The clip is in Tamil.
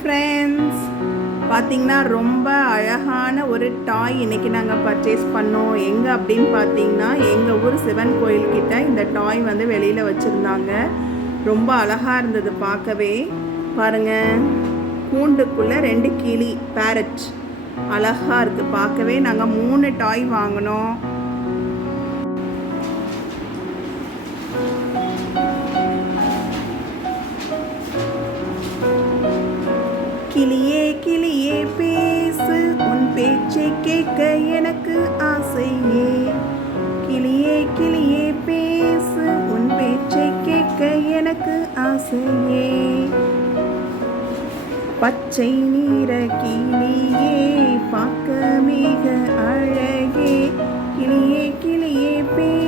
ஃப்ரெண்ட்ஸ், பார்த்தீங்கன்னா ரொம்ப அழகான ஒரு டாய் இன்றைக்கி நாங்கள் பர்ச்சேஸ் பண்ணோம். எங்கே அப்படின்னு பார்த்தீங்கன்னா எங்கள் ஊர் சிவன் கோயில்கிட்ட இந்த டாய் வந்து வெளியில் வச்சுருந்தாங்க. ரொம்ப அழகாக இருந்தது பார்க்கவே. பாருங்கள், கூண்டுக்குள்ளே 2 கிளி பேரட் அழகாக இருக்குது பார்க்கவே. நாங்கள் 3 டாய் வாங்கினோம். கிளியே கிளியே பேசு, உன் பேச்சை கேட்க எனக்கு ஆசையே. கிளியே கிளியே பேசு, உன் பேச்சை கேட்க எனக்கு ஆசையே. பச்சை நீர கிளியே பார்க்க மிக அழகே. கிளியே கிளியே பேசு,